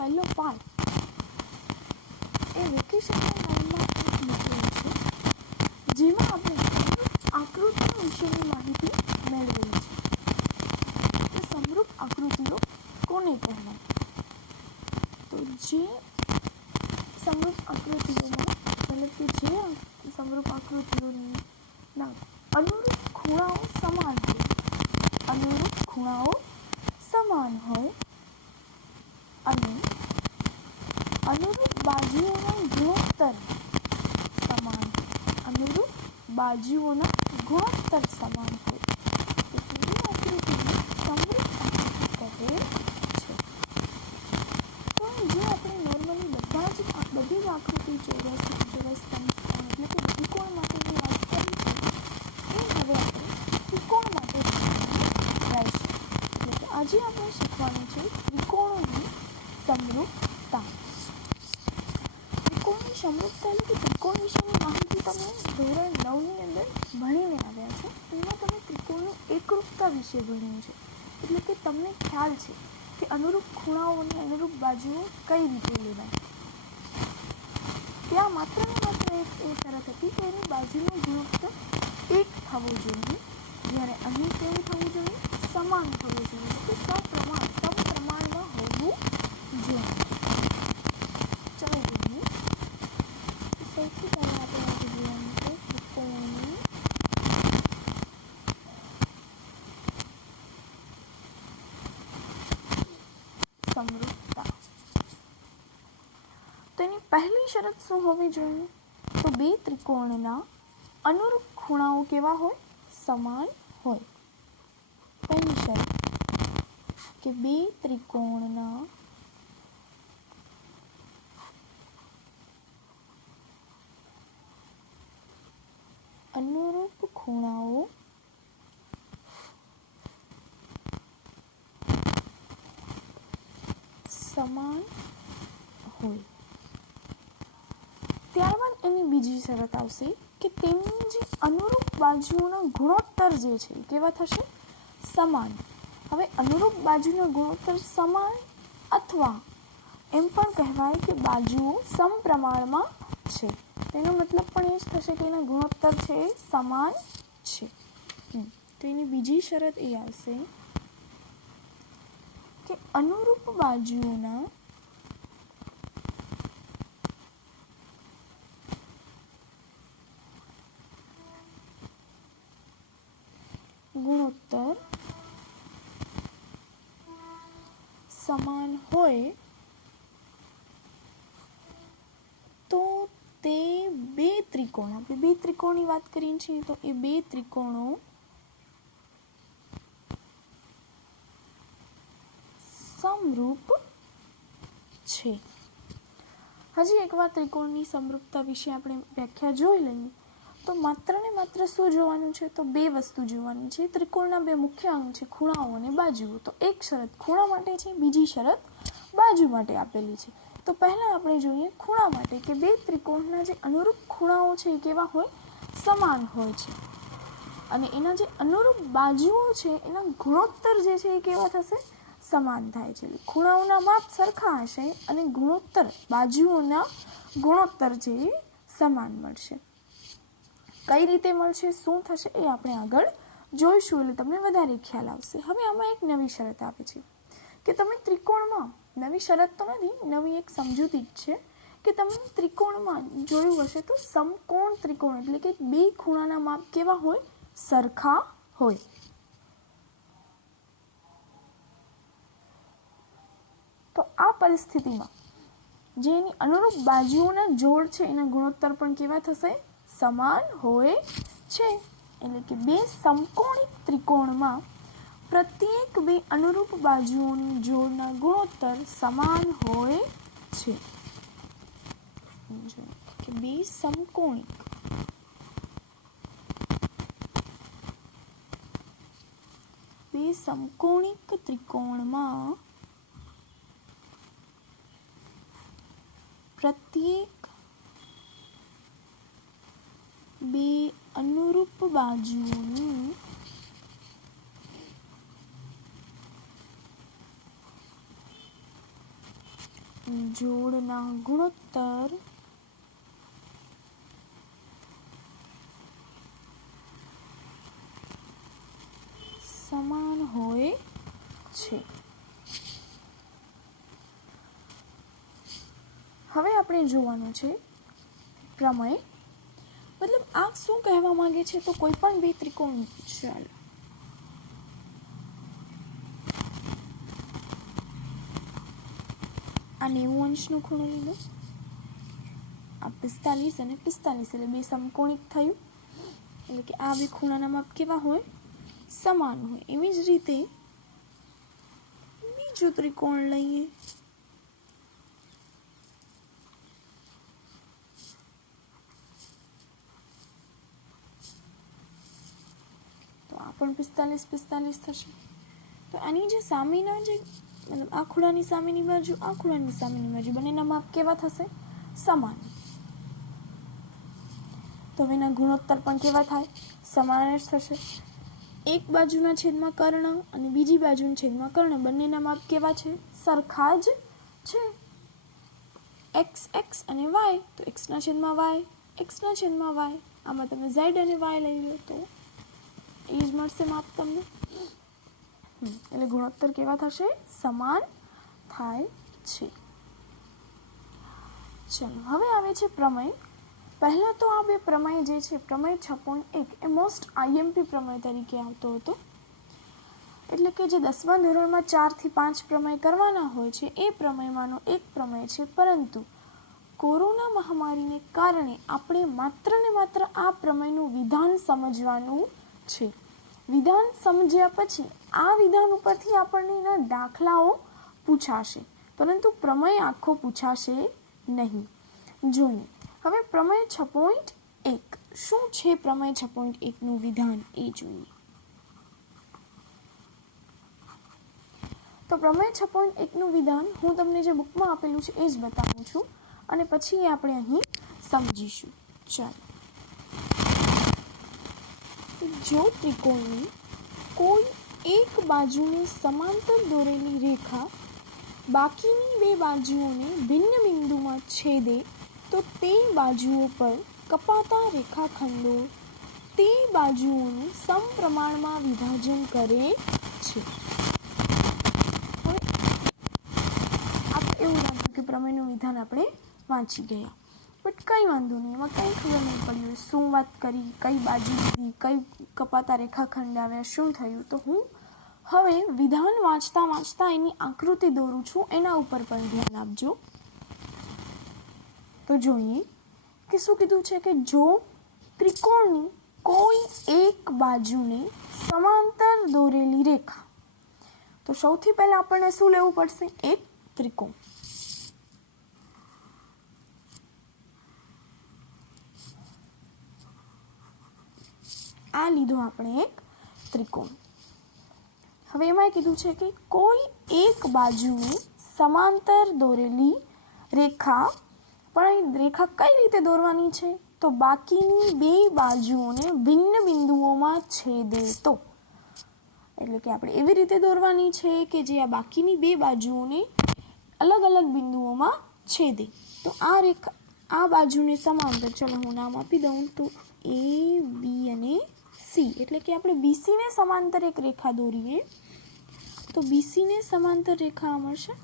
પહેલો પાઠ એ વેકેશનના ટાઈમમાં એક મૂકેલું છે, જેમાં આપણે આકૃતિઓ વિશેની માહિતી મેળવેલી છે. કે સમરૂપ આકૃતિઓ કોને કહેવાય? તો જે સમરૂપ આકૃતિઓમાં મતલબ કે જે સમરૂપ આકૃતિઓના અનુરૂપ ખૂણાઓ સમાન હોય, અનુરૂપ ખૂણાઓ સમાન હોય અને અનુરૂપ બાજુઓના ગુણોત્તર સમાન હોય, અનુરૂપ બાજુઓના ગુણોત્તર સમાન હોય તો તેવી આકૃતિને સમરૂપ આકૃતિ કહે છે. તો જે આપણે નોર્મલી બધી જ આકૃતિ ચોરસ, પંચકોણ એટલે કે ત્રિકોણ માટેની વાત કરી છે, એ હવે આપણે ત્રિકોણ માટે લઈશું. એટલે કે આજે આપણે શીખવાનું છે ત્રિકોણોની સમરૂપતા. ત્રિકોણની સમરૂપતા એટલે કે ત્રિકોણ વિશેની માહિતી તમે ધોરણ 9ની અંદર ભણીને આવ્યા છો. એમાં તમે ત્રિકોણની એકરૂપતા વિશે ભણ્યું છે. એટલે કે તમને ખ્યાલ છે કે અનુરૂપ ખૂણાઓ અને અનુરૂપ બાજુઓ કઈ રીતે લેવાય. ત્યાં માત્ર ને માત્ર એક એ શરત હતી કે એની બાજુનો ગુણોત્તર 1 થવો જોઈએ, જ્યારે અહીં કેવું થવું જોઈએ? સમાન થવું જોઈએ, કે સમપ્રમાણમાં હોવું જોઈએ. ચાલો જોઈએ. સૌથી પહેલાં આપણે આજે જોવાનું છે ત્રિકોણની સમરૂપતા. તો એની પહેલી શરત શું હોવી જોઈએ? તો બે ત્રિકોણના અનુરૂપ ખૂણાઓ કેવા હોય? સમાન હોય. પહેલી શરત કે બે ત્રિકોણના અનુરૂપ ખૂણાઓ સમાન હોય. ત્યારબાદ એની બીજી શરત આવશે કે તેમની જે અનુરૂપ બાજુઓના ગુણોત્તર જે છે કેવા થશે? સમાન. હવે અનુરૂપ બાજુના ગુણોત્તર સમાન અથવા એમ પણ કહેવાય કે બાજુઓ સમપ્રમાણમાં છે. તેનો મતલબ પણ એ જ થશે કે એના ગુણોત્તર છે એ સમાન છે. તો એની બીજી શરત એ આવશે કે અનુરૂપ બાજુઓના ગુણોત્તર સમાન હોય તો તે બે ત્રિકોણ, આપણે બે ત્રિકોણની વાત કરીએ છીએ તો એ બે ત્રિકોણો સમરૂપ છે. હજી એકવાર ત્રિકોણની સમરૂપતા વિશે આપણે વ્યાખ્યા જોઈ લઈએ. તો માત્ર ને માત્ર શું જોવાનું છે? તો બે વસ્તુ જોવાની છે. ત્રિકોણના બે મુખ્ય અંગ છે, ખૂણાઓ અને બાજુઓ. તો એક શરત ખૂણા માટે છે, બીજી શરત બાજુ માટે આપેલી છે. તો પહેલાં આપણે જોઈએ ખૂણા માટે કે બે ત્રિકોણના જે અનુરૂપ ખૂણાઓ છે એ કેવા હોય? સમાન હોય છે. અને એના જે અનુરૂપ બાજુઓ છે એના ગુણોત્તર જે છે એ કેવા થશે? સમાન થાય છે. ખૂણાઓના માપ સરખા હશે અને ગુણોત્તર, બાજુઓના ગુણોત્તર છે એ સમાન મળશે. કઈ રીતે મળશે, શું થશે એ આપણે આગળ જોઈશું એટલે તમને વધારે ખ્યાલ આવશે. હવે આમાં એક નવી શરત આવે છે કે તમે ત્રિકોણમાં, નવી શરત તો નથી, નવી એક સમજૂતી જ છે કે તમે ત્રિકોણમાં જોયું હશે તો સમકોણ ત્રિકોણ એટલે કે બે ખૂણાના માપ કેવા હોય? સરખા હોય. તો આ પરિસ્થિતિમાં જે એની અનુરૂપ બાજુઓના જોડ છે એના ગુણોત્તર પણ કેવા થશે? સમાન હોય છે. એટલે કે બે સમકોણિક ત્રિકોણમાં પ્રત્યેક બે અનુરૂપ બાજુઓની જોડના ગુણોત્તર સમાન હોય છે. કે બે સમકોણિક ત્રિકોણમાં પ્રત્યેક બે અનુરૂપ બાજુઓની જોડના ગુણોત્તર સમાન હોય છે. હવે આપણે જોવાનું છે પ્રમેય, મતલબ આ શું કહેવા માંગે છે, તો કોઈ પણ બે ત્રિકોણ, ચાલો આ 90 અંશનો ખૂણો લીધો, આ 45 અને 45 એટલે બે સમકોણિક થયું, એટલે કે આ બે ખૂણાના માપ કેવા હોય, સમાન હોય. એવી જ રીતે બીજું ત્રિકોણ લઈએ, તો આ પણ 45 45 થશે. તો આની જે સામેના જે મતલબ આ ખૂણાની સામેની બાજુ, આ ખૂણાની સામેની બાજુ બંનેના માપ કેવા થશે, સમાન. તો હવે એના ગુણોત્તર પણ કેવા થાય, સમાન જ થશે. એક બાજુના છેદમાં કર્ણ અને બીજી બાજુના છેદમાં કર્ણ બંનેના માપ કેવા છે, સરખા જ છે. એક્સ એક્સ અને વાય, તો એક્સના છેદમાં વાય, એક્સના છેદમાં વાય, આમાં તમે ઝેડ અને વાય લઈ લો તો એ જ મળશે માપ તમને. એટલે ગુણોત્તર કેવા થશે, સમાન થાય છે. ચલો હવે આવે છે પ્રમેય. પહેલાં તો આ બે પ્રમેય જે છે, પ્રમેય 6.1 એ મોસ્ટ આઈએમપી પ્રમેય તરીકે આવતો હતો. એટલે કે જે 10મા ધોરણમાં 4 થી 5 પ્રમેય કરવાના હોય છે એ પ્રમેયમાંનો એક પ્રમેય છે. પરંતુ કોરોના મહામારીને કારણે આપણે માત્ર ને માત્ર આ પ્રમેયનું વિધાન સમજવાનું છે. વિધાન સમજ્યા પછી આ વિધાન ઉપરથી આપણને એના દાખલાઓ પૂછાશે, પરંતુ પ્રમેય આખો પૂછાશે નહીં. જોઈએ હવે પ્રમેય 6.1 શું છે. પ્રમેય 6.1નું વિધાન એ જોઈએ. તો પ્રમેય 6.1નું વિધાન હું તમને જે બુકમાં આપેલું છે એ જ બતાવું છું અને પછી આપણે અહીં સમજીશું. ચાલો, જો ત્રિકોણની કોઈ એક બાજુની સમાંતર દોરેલી રેખા બાકીની બે બાજુઓને ભિન્ન બિંદુમાં છેદે તો તે બાજુઓ પર કપાતા રેખાખંડો તે બાજુઓનું સમપ્રમાણમાં વિભાજન કરે છે. હવે એવું લાગ્યું કે પ્રમેયનું વિધાન આપણે વાંચી ગયા, બટ કંઈ વાંધો નહીં, એમાં કંઈ ખબર નહીં પડી શું વાત કરી, કઈ બાજુ લીધી, કઈ કપાતા રેખાખંડ આવ્યા, શું થયું. તો હું હવે વિધાન વાંચતા વાંચતા એની આકૃતિ દોરું છું, એના ઉપર પણ ધ્યાન આપજો. તો જોઈએ કે શું કીધું છે કે જો ત્રિકોણની કોઈ એક બાજુને સમાંતર દોરેલી રેખા, તો સૌથી પહેલા આપણને શું લેવું પડશે, એક ત્રિકોણ. આ લીધો આપણે એક ત્રિકોણ. હવે એમાં કીધું છે કે કોઈ એક બાજુને સમાંતર દોરેલી રેખા, પણ રેખા કઈ રીતે દોરવાની છે, તો બાકીની બે બાજુઓને ભિન્ન બિંદુઓમાં છેદે તો. એટલે કે આપણે એવી રીતે દોરવાની છે કે જે આ બાકીની બે બાજુઓને અલગ અલગ બિંદુઓમાં છેદે. તો આ રેખા આ બાજુને સમાંતર, ચલો હું નામ આપી દઉં તો એ બી અને સી, એટલે કે આપણે બીસીને સમાંતર એક રેખા દોરીએ તો બીસીને સમાંતર રેખા મળશે.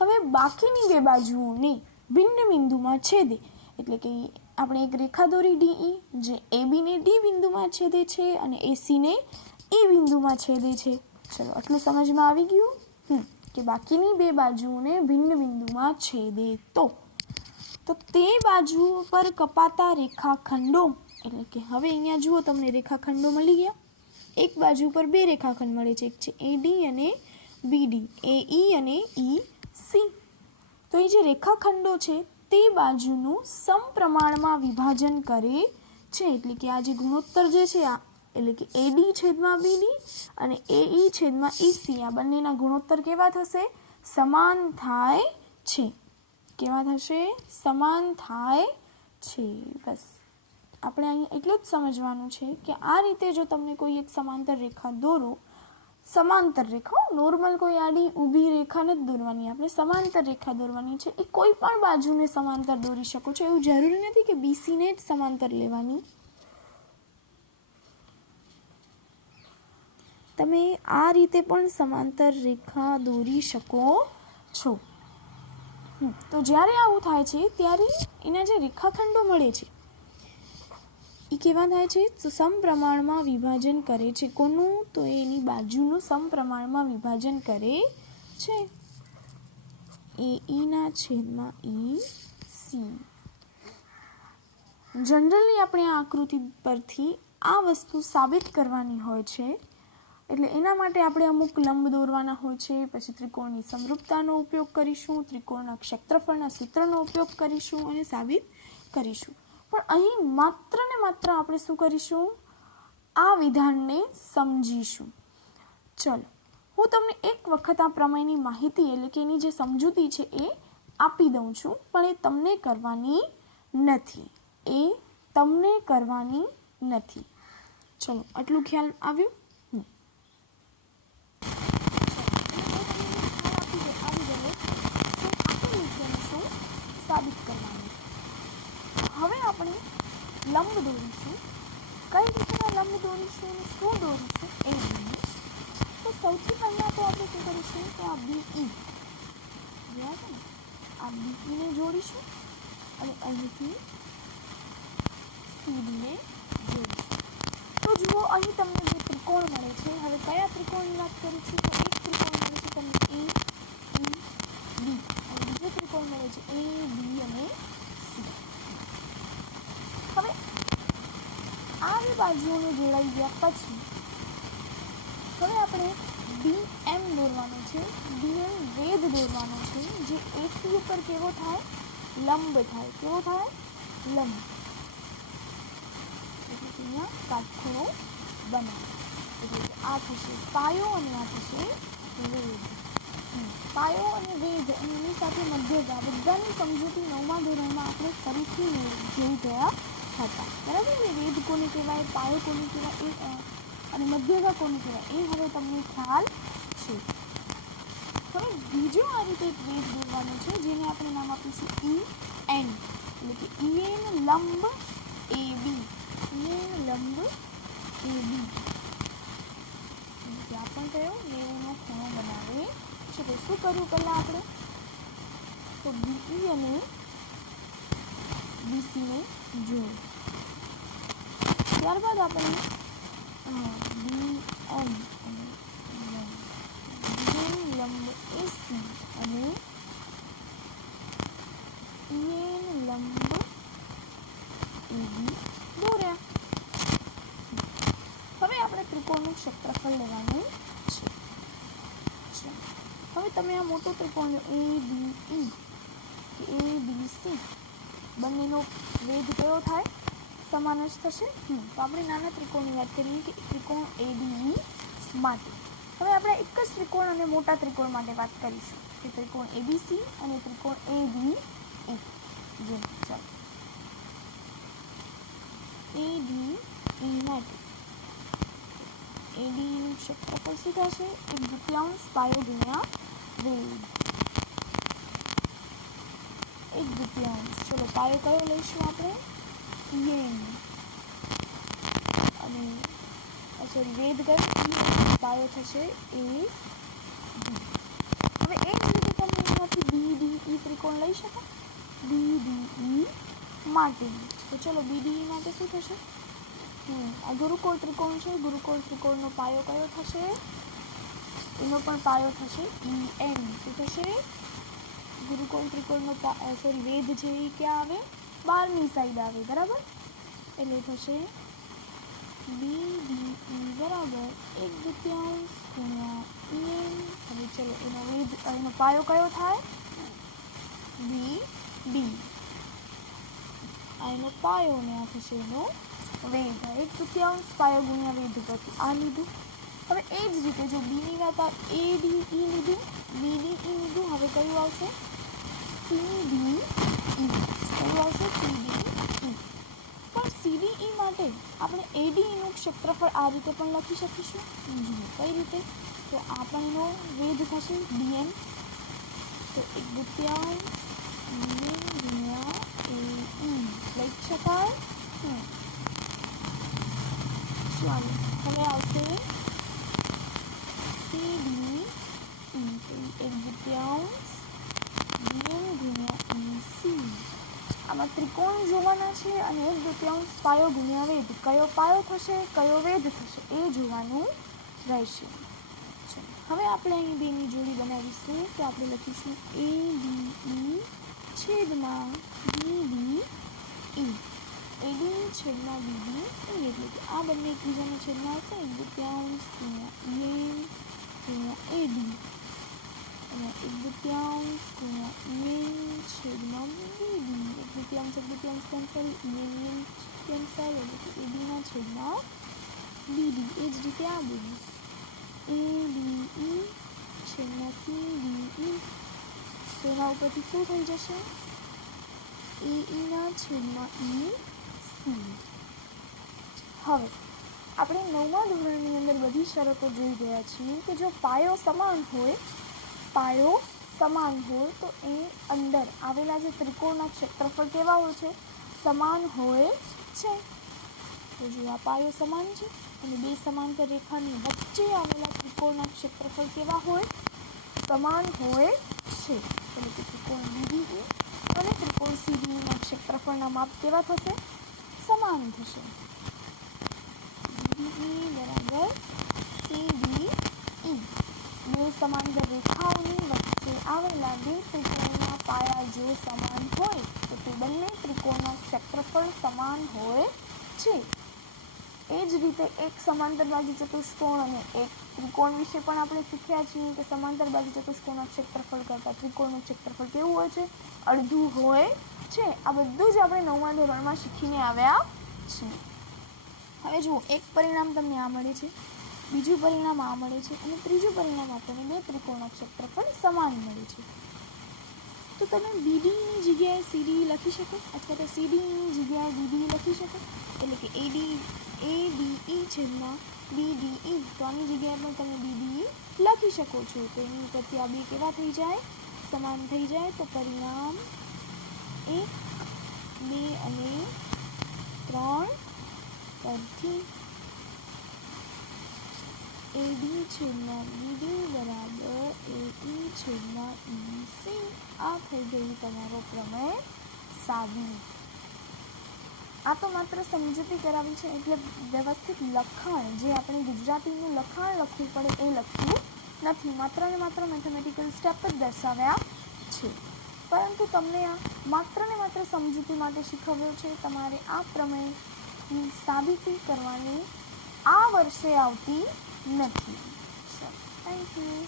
હવે બાકીની બે બાજુઓને ભિન્ન બિંદુમાં છેદે, એટલે કે આપણે એક રેખા દોરી ડીઈ જે એબીને ડી બિંદુમાં છેદે છે અને એસીને એ બિંદુમાં છેદે છે. ચલો આટલું સમજમાં આવી ગયું કે બાકીની બે બાજુઓને ભિન્ન બિંદુમાં છેદે તો તે બાજુઓ પર કપાતા રેખાખંડો, એટલે કે હવે અહીંયા જુઓ તમને રેખાખંડો મળી ગયા. એક બાજુ પર બે રેખાખંડ મળે છે, એક છે એડી અને બીડી, એઈ અને ઈ સી. તો એ જે રેખાખંડો છે તે બાજુનું સમપ્રમાણમાં વિભાજન કરે છે. એટલે કે આ જે ગુણોત્તર જે છે આ, એટલે કે એડી છેદમાં બીડી અને એઈ છેદમાં ઈસી, આ બંનેના ગુણોત્તર કેવા થશે, સમાન થાય છે. કેવા થશે, સમાન થાય છે. બસ આપણે અહીં એટલું જ સમજવાનું છે કે આ રીતે જો તમને કોઈ એક સમાંતર રેખા દોરો સમાંતર રેખા, નોર્મલ કોઈ આડી ઊભી રેખા નથી દોરવાની, આપણે સમાંતર રેખા દોરવાની છે. એ કોઈ પણ બાજુને સમાંતર દોરી શકો છો, એવું જરૂરી નથી કે બીસીને જ સમાંતર લેવાની. તમે આ રીતે પણ સમાંતર રેખા દોરી શકો છો. તો જ્યારે આવું થાય છે ત્યારે એના જે રેખાખંડો મળે છે એ કેવા થાય છે? તો સમપ્રમાણમાં વિભાજન કરે છે. કોનું? તો એની બાજુનું સમપ્રમાણમાં વિભાજન કરે છે. એના છેદમાં સી. જનરલી આપણે આ આકૃતિ પરથી આ વસ્તુ સાબિત કરવાની હોય છે, એટલે એના માટે આપણે અમુક લંબ દોરવાના હોય છે. પછી ત્રિકોણની સમરૂપતાનો ઉપયોગ કરીશું, ત્રિકોણના ક્ષેત્રફળના સૂત્રનો ઉપયોગ કરીશું અને સાબિત કરીશું. પણ અહીં માત્ર ને માત્ર આપણે શું કરીશું? આ વિધાનને સમજીશું. ચલો, હું તમને એક વખત આ પ્રમેયની માહિતી એટલે કે એની જે સમજૂતી છે એ આપી દઉં છું, પણ એ તમને કરવાની નથી. એ તમને કરવાની નથી. ચલો, આટલું ખ્યાલ આવ્યું? સાબિત કરવાનું. હવે આપણે લંબ દોરીશું. કઈ રીતના લંબ દોરીશું અને શું દોરીશું એ જોઈએ. તો સૌથી પહેલા તો આપણે શું કરીશું? તો આ BE જોયા છે ને, આ BE ને જોડીશું અને અહીંથી CD ને જોડીશું. તો જુઓ, અહીં તમને જે ત્રિકોણ મળે છે, હવે કયા ત્રિકોણની વાત કરું છું? તો એક ત્રિકોણ મળે છે તમને AEB, અને બીજો ત્રિકોણ મળે છે AB અને C. હવે આ બે બાજુઓને જોડાઈ ગયા પછી હવે આપણે BM દોરવાનો છે. BM વેધ દોરવાનો છે, જે AC ઉપર કેવો થાય? લંબ થાય. કેવો થાય? લંબ. એટલે અહીંયા કાટખૂણો બનાવે. એટલે આ થશે પાયો અને આ થશે વેધ. પાયો અને વેધ અને એની સાથે મધ્યગા બધાની સમજૂતી 9મા ધોરણમાં આપણે ફરીથી જોઈ ગયા હતા. બરાબર ને? વેધ કોને કહેવાય, પાયો કોને કહેવાય અને મધ્યગા કોને કહેવાય એ હવે તમને ખ્યાલ છે. હવે બીજો આ રીતે એક વેધ દોરવાનો છે, જેને આપણે નામ આપીશું EN, એટલે કે EN લંબ AB. EN લંબ AB. ત્યાં પણ કયો? 90નો ખૂણો બનાવે છે. તો શું કર્યું પહેલા આપણે? તો BE અને BC ને જોડ્યું. ત્યારબાદ આપણે BN અને લંબ AC અને EN લંબ AB દોર્યા. હવે આપણે ત્રિકોણનું ક્ષેત્રફળ લેવાનું છે. હવે તમે આ મોટો ત્રિકોણ લો, ABE કે ABC, બંનેનો વેધ કયો થાય? સમાન જ થશે. તો આપણે નાના ત્રિકોણની વાત કરીએ કે ત્રિકોણ ADE માટે. હવે આપણે એક જ ત્રિકોણ અને મોટા ત્રિકોણ માટે વાત કરીશું, કે ત્રિકોણ ABC અને ત્રિકોણ ADE. જો ચાલો, ADE માટે ADE નું ક્ષેત્રફળ શું થશે? 1/2 પાયો ગુણ્યા વેધ. 1/2. ચલો, પાયો કયો લઈશું આપણે? EN. અને સોરી, વેધ કયો? પાયો થશે AB. હવે એ જ રીતે તમે એમાંથી BDE ત્રિકોણ લઈ શકો. BDE માટે તો ચલો, BDE માટે શું થશે? આ ગુરુકોળ ત્રિકોણ છે. ગુરુકોળ ત્રિકોણનો પાયો કયો થશે? એનો પણ પાયો થશે EN. શું થશે? ગુરુકોળ ત્રિકોણનો વેધ છે એ ક્યાં આવે? બહારની સાઈડ આવે. બરાબર? એટલે થશે BDE બરાબર 1/2 ગુણ્યા EN. હવે ચલો, એનો વેધ, એનો પાયો કયો થાય? BD. આ એનો પાયો ને આ થશે એનો વેધ. 1/2 પાયો ગુણ્યા વેધ પરથી આ લીધું. હવે એ જ રીતે જો બીની વાત ADE લીધું, BDE લીધું. હવે કયું આવશે? CDE. કયું આવશે? CDE. પણ CDE માટે આપણે ADE નું ક્ષેત્રફળ આ રીતે પણ લખી શકીશું. કઈ રીતે? તો આ પણ એનો વેધ થશે bn. તો 1/2 bn ગુણ્યા ae લખી શકાય. ચાલો હવે આવશે cde. 1/2 bn ગુણ્યા ec. આમાં ત્રિકોણ જોવાના છે અને 1/2 પાયો ગુણ્યા વેધ. કયો પાયો થશે, કયો વેધ થશે એ જોવાનું રહેશે. હવે આપણે અહીં બેની જોડી બનાવીશું. તો આપણે લખીશું ABE છેદમાં BDE. AD છેદમાં BDE એટલે કે આ બંને એકબીજાના છેદમાં આવશે. 1/2 ગુણ્યા EM ગુણ્યા AD અને 1/2 ગુણ્યા EM છેદમાં BD. 1/2 કેન્સલ, EM કેન્સલ એટલે કે ADના છેદમાં BD. એ જ રીતે આ બંને ABE છેદમાં CDE. તો એના ઉપરથી શું થઈ જશે? AEના છેદમાં EC. હવે આપણે 9મા ધોરણની અંદર બધી શરતો જોઈ ગયા છીએ કે જો પાયો સમાન હોય તો એ અંદર આવેલા જે ત્રિકોણના ક્ષેત્રફળ કેવા હોય છે? સમાન હોય છે. તો જો આ પાયો સમાન છે અને બે સમાંતર રેખાની વચ્ચે આવેલા ત્રિકોણના ક્ષેત્રફળ કેવા હોય? સમાન હોય છે. એટલે કે ત્રિકોણ BDE અને ત્રિકોણ CDEના ક્ષેત્રફળના માપ કેવા થશે? સમાન થશે. BDE બરાબર CDE. બે સમાંતર રેખાઓની વચ્ચે આવેલા બે ત્રિકોણના પાયા જો સમાન હોય તો તે બંને ત્રિકોણના ક્ષેત્રફળ સમાન હોય છે. એ જ રીતે એક સમાંતર બાજુ ચતુષ્કોણ અને એક ત્રિકોણ વિશે પણ આપણે શીખ્યા છીએ કે સમાંતર બાજુ ચતુષ્કોણના ક્ષેત્રફળ કરતાં ત્રિકોણનું ક્ષેત્રફળ કેવું હોય છે? અડધું હોય છે. આ બધું જ આપણે 9મા ધોરણમાં શીખીને આવ્યા છીએ. હવે જુઓ, એક પરિણામ તમને આ મળે છે, બીજું પરિણામ આ મળે છે અને ત્રીજું પરિણામ આપણને બે ત્રિકોણના ક્ષેત્રફળ સમાન મળે છે. તો તમે BDની જગ્યાએ CDE લખી શકો અથવા તો CDEની જગ્યાએ BDE લખી શકો. એટલે કે ABE છેદમાં BDE. તો આની જગ્યાએ પણ તમે BDE લખી શકો છો. તો એની ઉપરથી આ બે કેવા થઈ જાય? સમાન થઈ જાય. તો પરિણામ 1, 2 અને 3 પરથી AD છેદમાં BD બરાબર AE છેદમાં EC. આ થઈ ગયું તમારો પ્રમેય સાબિત. આ તો માત્ર સમજૂતી કરાવી છે એટલે વ્યવસ્થિત લખાણ જે આપણે ગુજરાતીનું લખાણ લખવું પડે એ લખ્યું નથી. માત્ર ને માત્ર મેથેમેટિકલ સ્ટેપ જ દર્શાવ્યા છે. પરંતુ તમને આ માત્ર ને માત્ર સમજૂતી માટે શીખવ્યો છે. તમારે આ પ્રમેયની સાબિતી કરવાની આ વર્ષે આવતી નથી. Thank you.